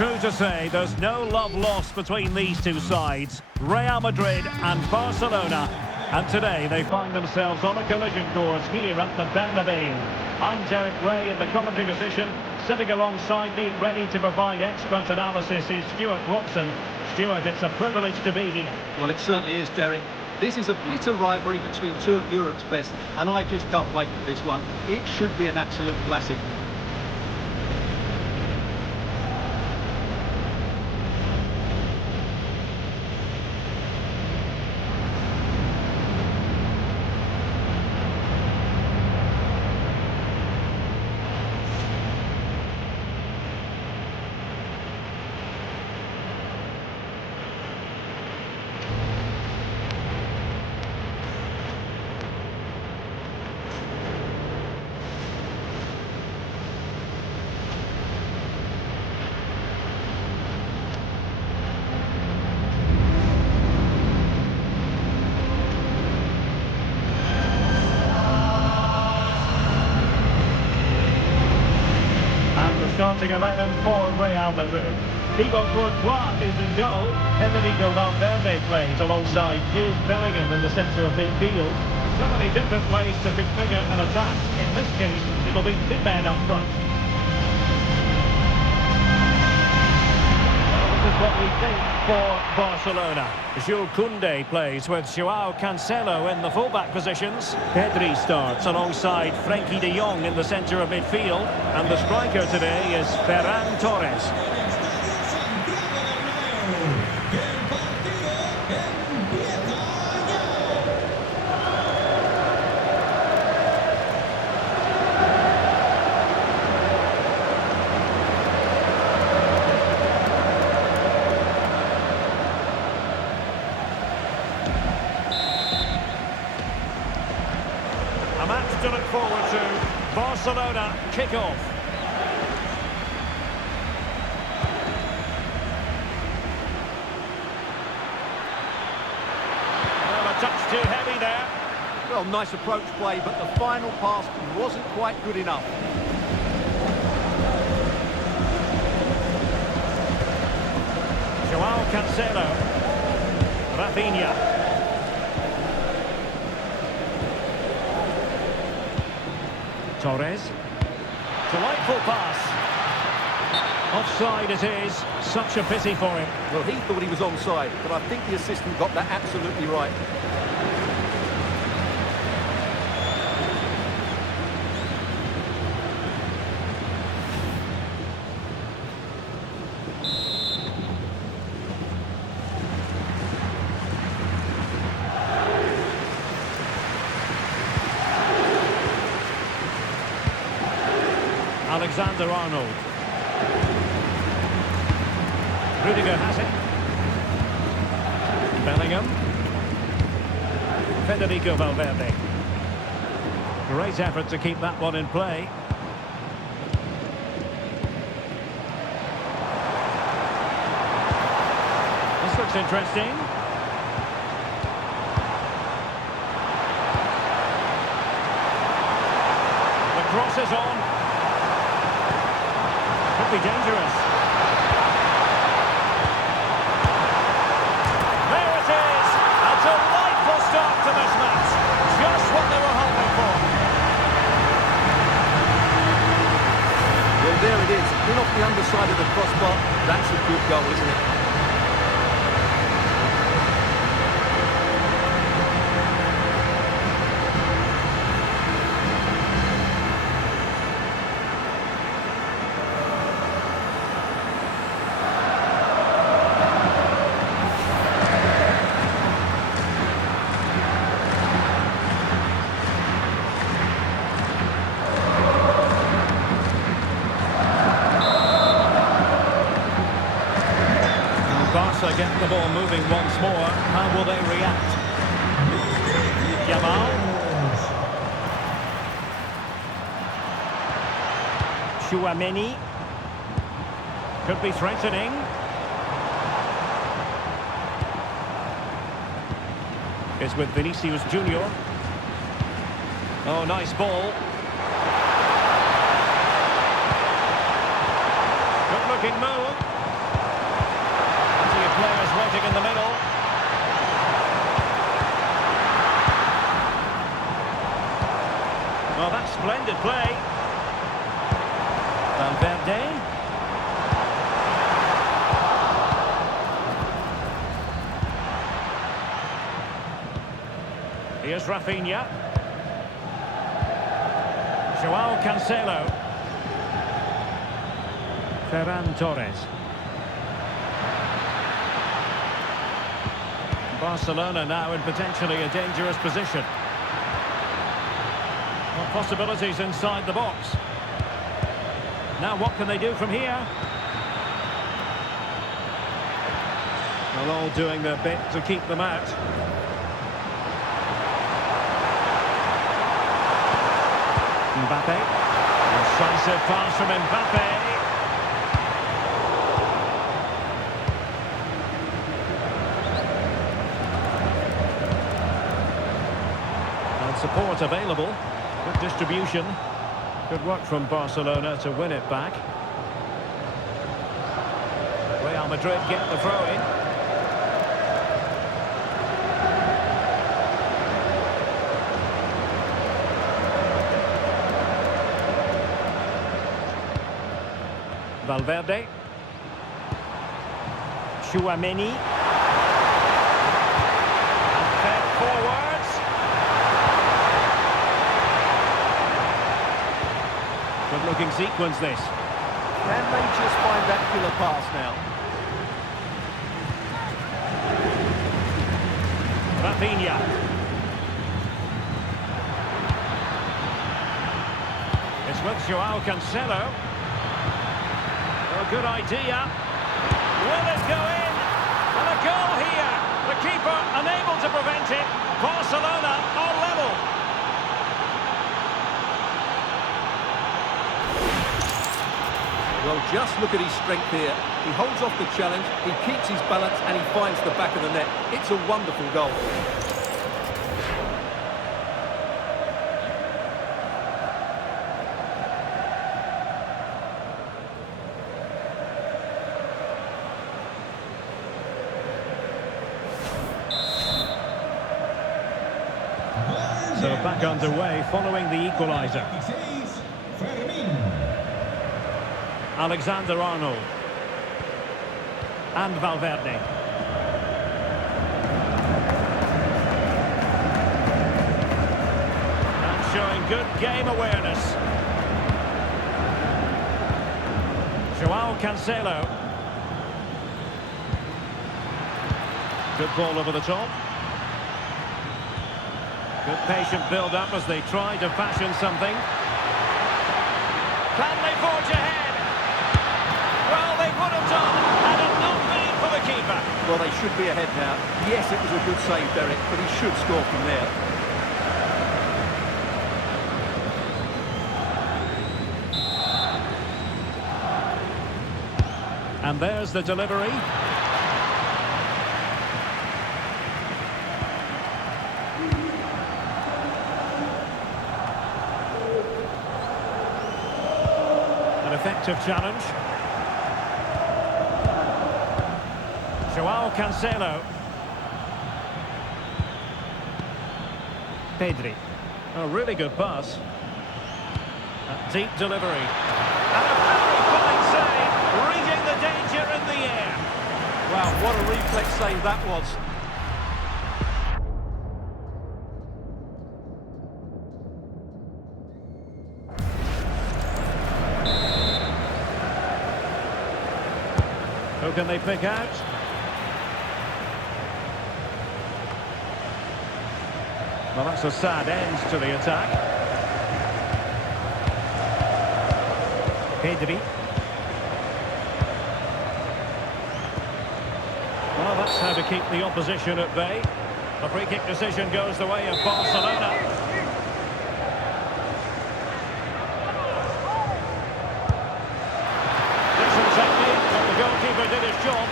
true to say, there's no love lost between these two sides, Real Madrid and Barcelona. And today they find themselves on a collision course here at the Bernabeu. I'm Derek Ray in the commentary position. Sitting alongside me, ready to provide expert analysis, is Stuart Watson. Stuart, it's a privilege to be here. Well, it certainly is, Derek. This is a bitter rivalry between two of Europe's best, and I just can't wait for this one. It should be an absolute classic. Starting 11 for Real Madrid. Thibaut Courtois is in goal. Federico Valverde plays alongside Jude Bellingham in the centre of midfield. So many different ways to configure an attack. In this case, it'll be two men up front. This is what we think for Barcelona. Jules Koundé plays with Joao Cancelo in the fullback positions. Pedri starts alongside Frenkie de Jong in the centre of midfield. And the striker today is Ferran Torres. A match to look forward to. Barcelona kick-off. Well, a touch too heavy there. Well, nice approach play, but the final pass wasn't quite good enough. Joao Cancelo. Raphinha. Torres. Delightful pass. Offside it is. Such a pity for him. Well, he thought he was onside, but I think the assistant got that absolutely right. Alexander-Arnold. Rudiger has it. Bellingham. Federico Valverde. Great effort to keep that one in play. This looks interesting. The cross is on. Could be dangerous. There it is! A delightful start to this match. Just what they were hoping for. Well, there it is. In off the underside of the crossbar. That's a good goal, isn't it? Barca get the ball moving once more. How will they react? Yamal. Tchouaméni. Could be threatening. Is with Vinicius Junior. Oh, nice ball. Good looking move. Here's Raphinha. João Cancelo. Ferran Torres. Barcelona now in potentially a dangerous position. Well, possibilities inside the box. Now what can they do from here? Well, all doing their bit to keep them out. Mbappe. Decisive pass from Mbappe. And support available. Good distribution. Good work from Barcelona to win it back. Real Madrid get the throw-in. Valverde. Tchouaméni. Fed forwards. Good looking sequence this. Can they just find that killer pass now? Raphinha. It's with João Cancelo. A good idea. Will it go in? And a goal here. The keeper unable to prevent it. Barcelona are level. Well, just look at his strength here. He holds off the challenge, he keeps his balance, and he finds the back of the net. It's a wonderful goal. So back underway following the equaliser. Alexander-Arnold. And Valverde. And showing good game awareness. João Cancelo. Good ball over the top. Good patient build-up as they try to fashion something. Can they forge ahead? Well, they would have done had it not been for the keeper. Well, they should be ahead now. Yes, it was a good save, Derek, but he should score from there. And there's the delivery. An effective challenge. João Cancelo. Pedri. A really good pass. A deep delivery. And a very fine save, reading the danger in the air. Wow, what a reflex save that was. Who can they pick out? Well, that's a sad end to the attack. Pedri. Well, that's how to keep the opposition at bay. The free kick decision goes the way of Barcelona. Decent technique, but the goalkeeper did his job.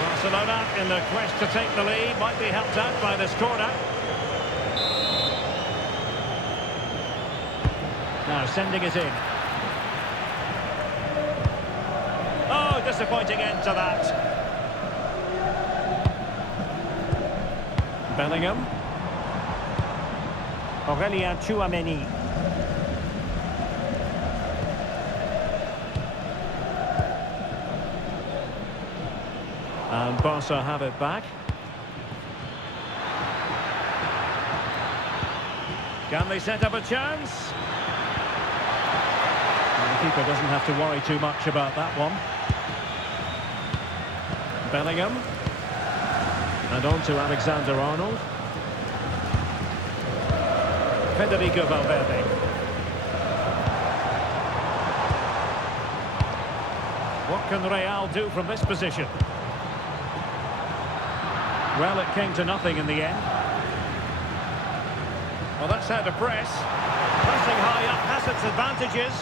Barcelona, in the quest to take the lead, might be helped out by this corner. Now sending it in. Oh, disappointing end to that. Bellingham. Aurélien Tchouaméni. And Barca have it back. Can they set up a chance? And the keeper doesn't have to worry too much about that one. Bellingham. And on to Alexander-Arnold. Federico Valverde. What can Real do from this position? Well, it came to nothing in the end. Well, that's how to press. Pressing high up has its advantages.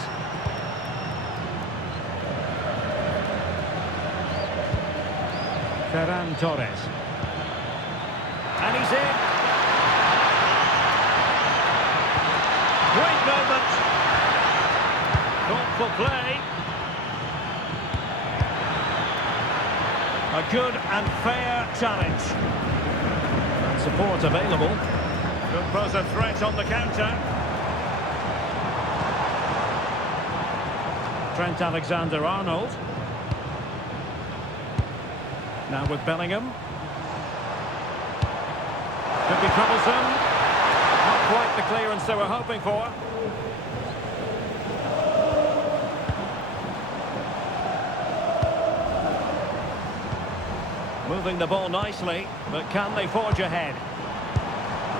Ferran Torres. And he's in. Great moment. Thoughtful play. A good and fair challenge. And support available. Could pose a threat on the counter. Trent Alexander-Arnold. Now with Bellingham. Could be troublesome. Not quite the clearance they were hoping for. Moving the ball nicely, but can they forge ahead?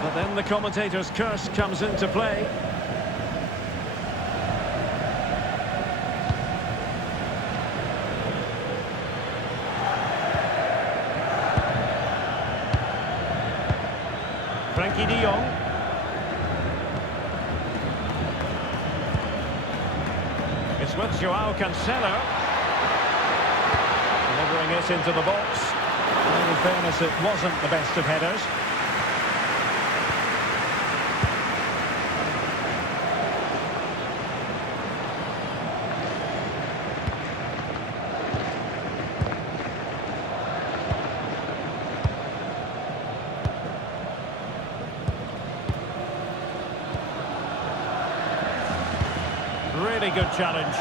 But then the commentator's curse comes into play. Frankie de Jong. It's with Joao Cancelo. Delivering it into the box. And in fairness, it wasn't the best of headers. Really good challenge.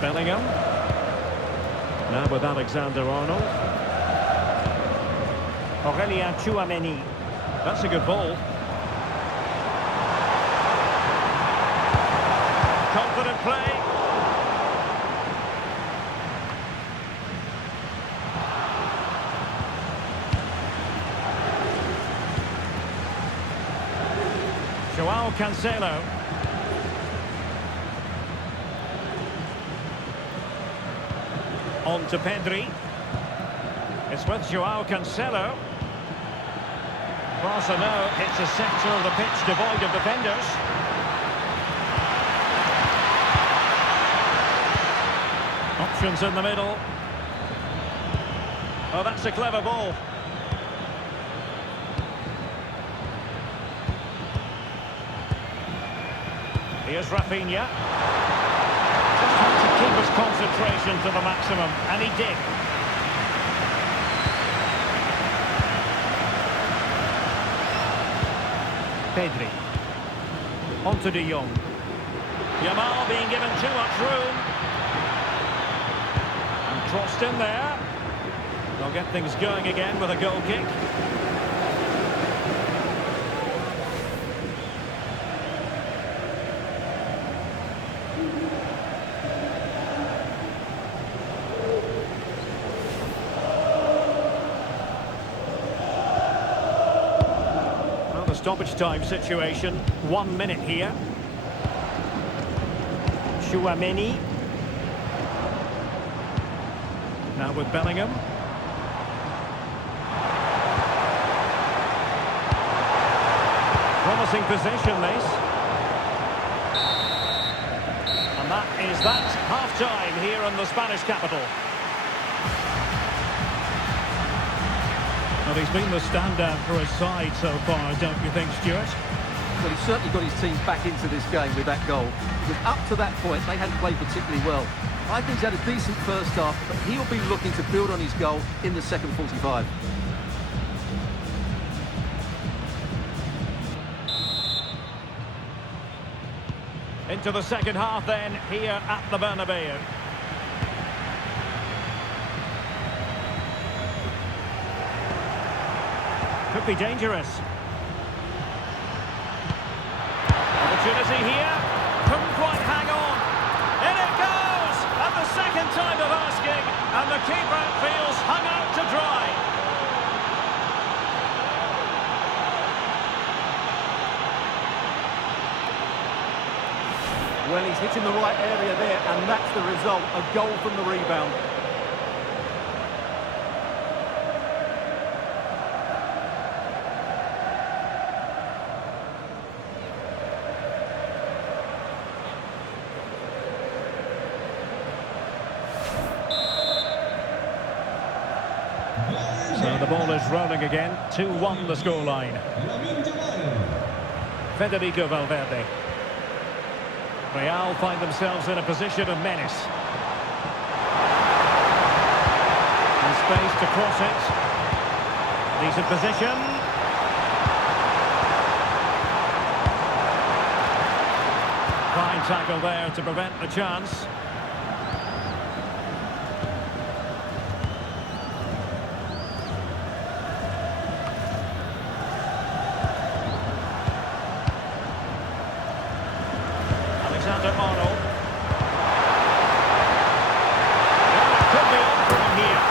Bellingham. Now with Alexander-Arnold. Aurelien Tchouameni. That's a good ball. Confident play. Joao Cancelo. On to Pedri. It's with Joao Cancelo. Barcelona hits a sector of the pitch devoid of defenders. Options in the middle. Oh, that's a clever ball. Here's Raphinha. Just had to keep his concentration to the maximum, and he did. Pedri. On to de Jong. Yamal being given too much room. And crossed in there. They'll get things going again with a goal kick. Stoppage time situation, 1 minute here. Tchouameni. Now with Bellingham. Promising position, this. And that is that. Half-time here in the Spanish capital. Well, he's been the standout for his side so far, don't you think, Stuart? Well, he's certainly got his team back into this game with that goal. Because up to that point, they hadn't played particularly well. I think he's had a decent first half, but he'll be looking to build on his goal in the second 45. Into the second half then, here at the Bernabeu. Could be dangerous. Opportunity here. Couldn't quite hang on. In it goes! And the second time of asking. And the keeper feels hung out to dry. Well, he's hitting the right area there, and that's the result, a goal from the rebound. So the ball is rolling again. 2-1 the scoreline. Federico Valverde. Real find themselves in a position of menace. And space to cross it. Decent position. Fine tackle there to prevent the chance. Arnold. Could be on for him here.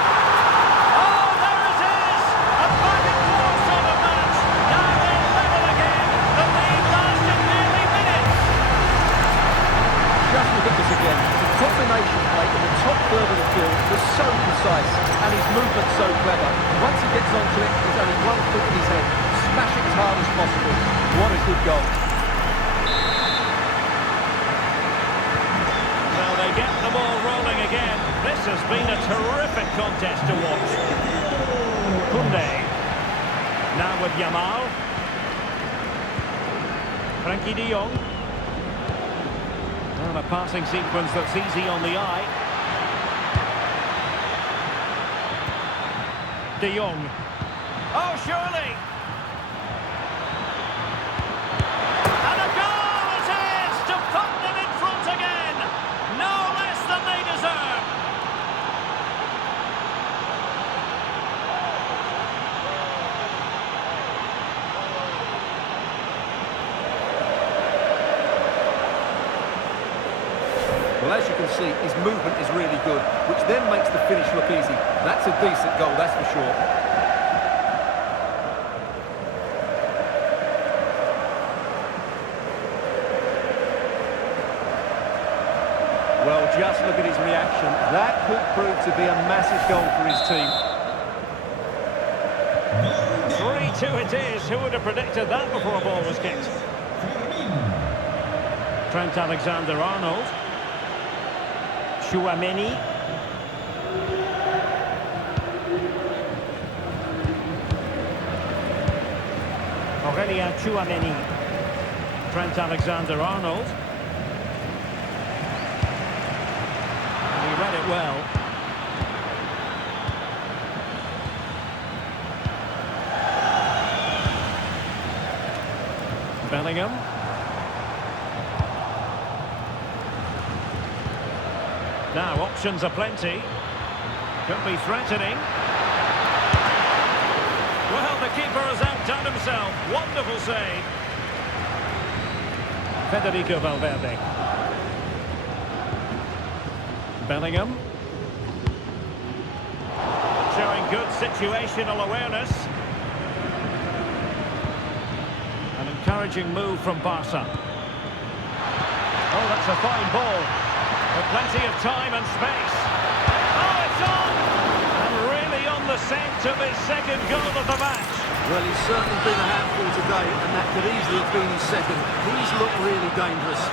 Oh, there it is! A back and forth sort of match. Now they're level again. The lead lasted nearly minutes. Just look at this again. The combination play in the top third of the field was so precise, and his movement so clever. Once he gets onto it, there's only one foot in his head. Smash it as hard as possible. What a good goal. Get the ball rolling again. This has been a terrific contest to watch. Koundé. Now with Yamal. Frenkie de Jong. And a passing sequence that's easy on the eye. De Jong. Oh, surely! And a goal it is to put them in front again! No less than they deserve. Well, as you can see, his movement is really good, which then makes the finish look easy. That's a decent goal, that's for sure. Well, just look at his reaction. That could prove to be a massive goal for his team. 3-2 it is. Who would have predicted that before a ball was kicked? Trent Alexander-Arnold. Chouameni. Aurélien Chouameni. Trent Alexander-Arnold. Read it well. Bellingham. Now options are plenty. Could be threatening. Well, the keeper has outdone himself. Wonderful save. Federico Valverde. Bellingham. Showing good situational awareness. An encouraging move from Barca. Oh, that's a fine ball. With plenty of time and space. Oh, it's on! And really on the scent of his second goal of the match. Well, he's certainly been a handful today, and that could easily have been his second. He's looked really dangerous.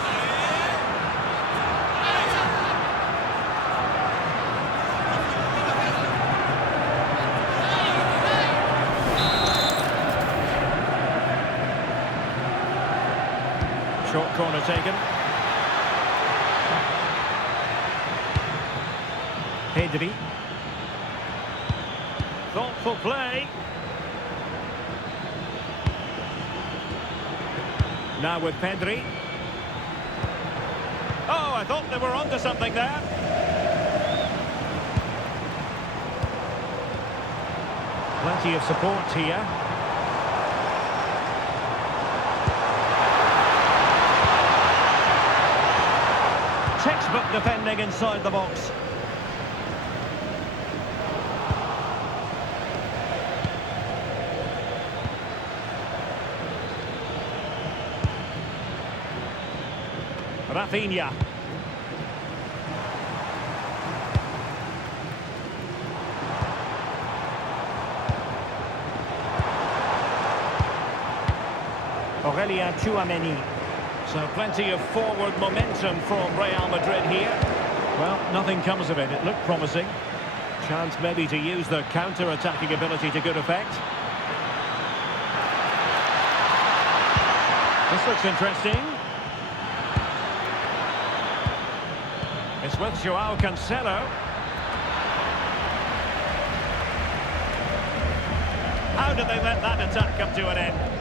Short corner taken. Pedri. Thoughtful play. Now with Pedri. Oh, I thought they were onto something there. Plenty of support here. defending inside the box. Raphinha. So plenty of forward momentum from Real Madrid here. Well, nothing comes of it. It looked promising. Chance maybe to use the counter-attacking ability to good effect. This looks interesting. It's with Joao Cancelo. How did they let that attack come to an end?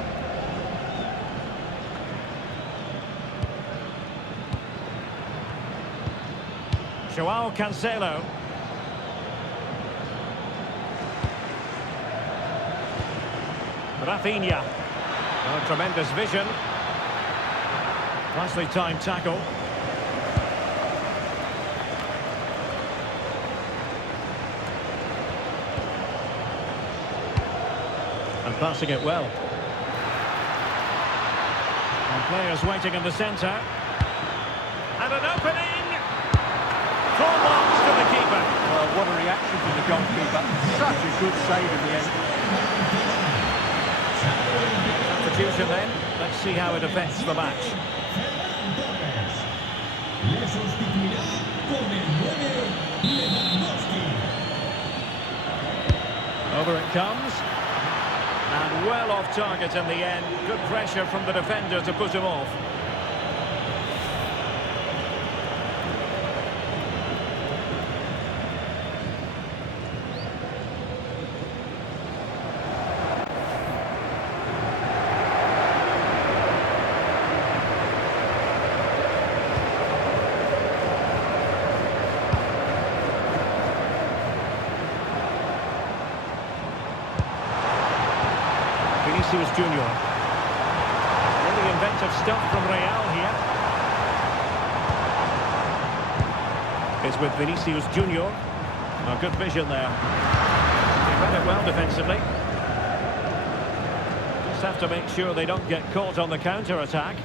Joao Cancelo. Raphinha. Oh, tremendous vision. Nicely timed tackle. And passing it well. And players waiting in the centre. And an opening! Full marks to the keeper. Well, what a reaction from the goalkeeper. Such a good save in the end. Substitution then. Let's see how it affects the match. Over it comes. And well off target in the end. Good pressure from the defender to put him off. Vinicius Junior. Really inventive stuff from Real here. It's with Vinicius Junior. Oh, good vision there. He read it well defensively. Just have to make sure they don't get caught on the counter-attack.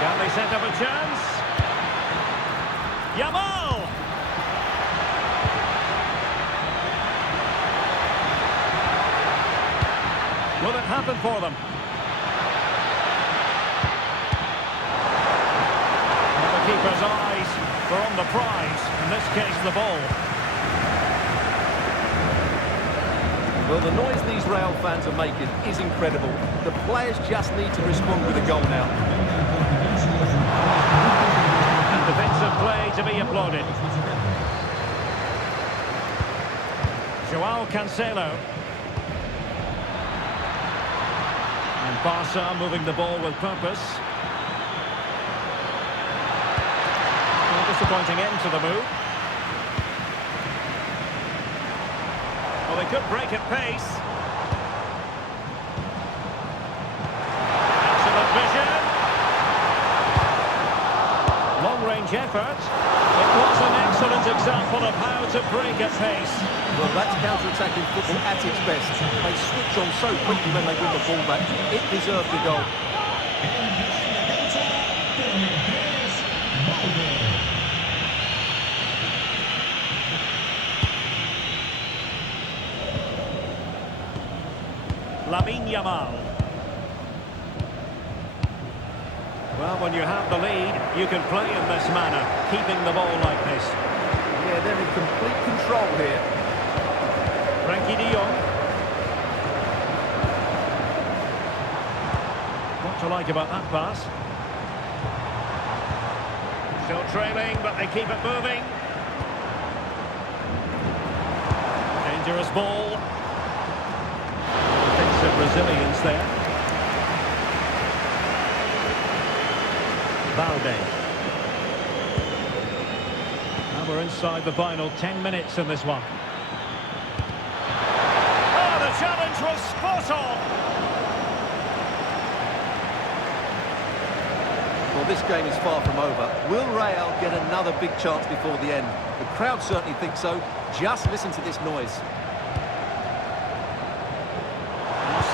Can they set up a chance? Yamal! Will it happen for them? And the keeper's eyes were on the prize, in this case the ball. Well, the noise these Real fans are making is incredible. The players just need to respond with a goal now. Defensive play to be applauded. Joao Cancelo. And Barca moving the ball with purpose. A disappointing end to the move. Well, they could break at pace. Excellent vision. Long-range effort. It was an excellent example of how to break at pace. Well, that's counter-attacking football at its best. They switch on so quickly when they win the ball back. It deserved the goal. Yamal. Well, when you have the lead, you can play in this manner, keeping the ball like this. Yeah, they're in complete control here. Frankie de Jong. What to like about that pass? Still trailing, but they keep it moving. Dangerous ball. Defensive resilience there. Balde. Now we're inside the final 10 minutes in this one. Oh, the challenge was spot on. Well, this game is far from over. Will Real get another big chance before the end? The crowd certainly think so. Just listen to this noise.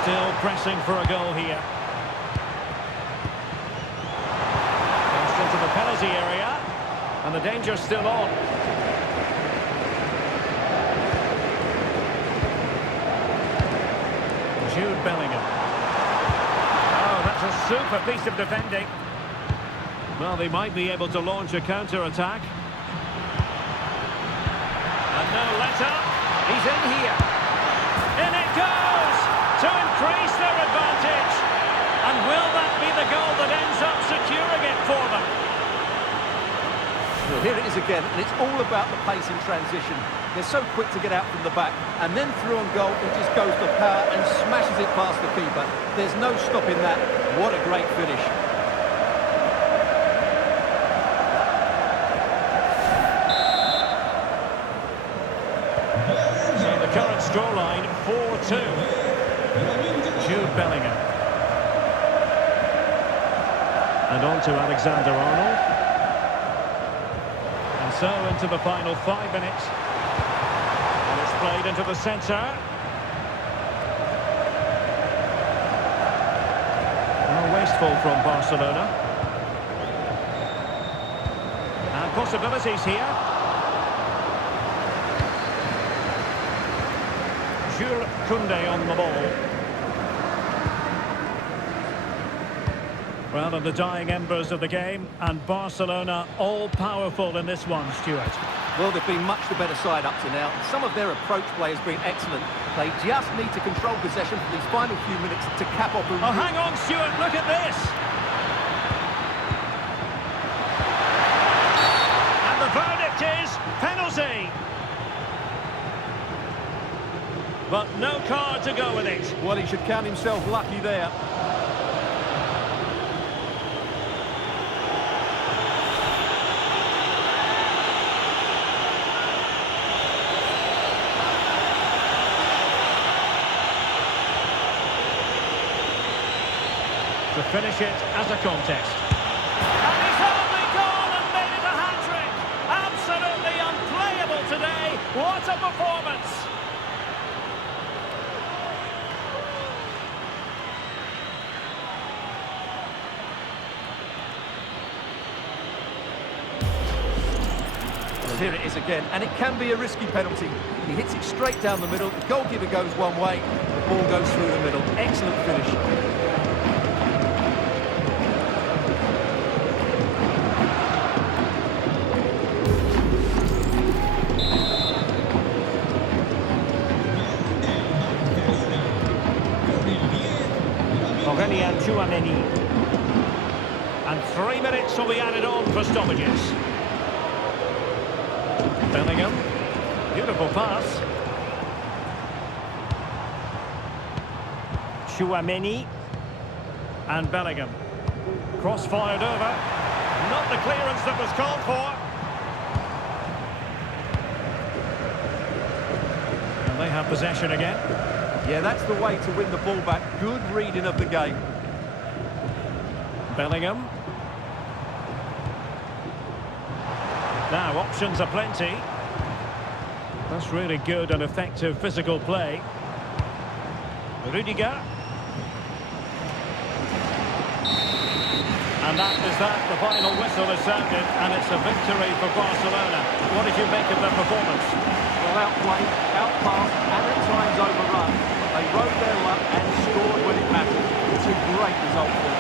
Still pressing for a goal here. Passed into the penalty area, and the danger's still on. Jude Bellingham. Oh, that's a super piece of defending. Well, they might be able to launch a counter-attack. And no let-up. He's in here. In it goes! To increase their advantage. And will that be the goal that ends up securing it for them? Well, here it is again, and it's all about the pace in transition. They're so quick to get out from the back, and then through on goal, it just goes for power and smashes it past the keeper. There's no stopping that. What a great finish. So the current scoreline, 4-2. Jude Bellingham. And on to Alexander-Arnold. And so into the final 5 minutes. And it's played into the centre. Well, wasteful from Barcelona. And possibilities here. Jules Koundé on the ball. Well, in the dying embers of the game, and Barcelona all-powerful in this one, Stuart. Well, they've been much the better side up to now. Some of their approach play has been excellent. They just need to control possession for these final few minutes to cap off a... Oh, hang on, Stuart, look at this! And the verdict is penalty! But no card to go with it. Well, he should count himself lucky there. To finish it as a contest. And he's only gone and made it a hat-trick! Absolutely unplayable today. What a performance! Here it is again, and it can be a risky penalty. He hits it straight down the middle, the goalkeeper goes one way, the ball goes through the middle. Excellent finish. And 3 minutes will be added on for stoppages. Bellingham, beautiful pass. Tchouaméni and Bellingham. Cross fired over. Not the clearance that was called for. And they have possession again. Yeah, that's the way to win the ball back. Good reading of the game. Bellingham. Now, options are plenty. That's really good and effective physical play. Rudiger. And that is that. The final whistle is sounded, and it's a victory for Barcelona. What did you make of their performance? Well, outplayed, outpassed, and at times overrun. They rode their luck and scored when it mattered. It's a great result for them.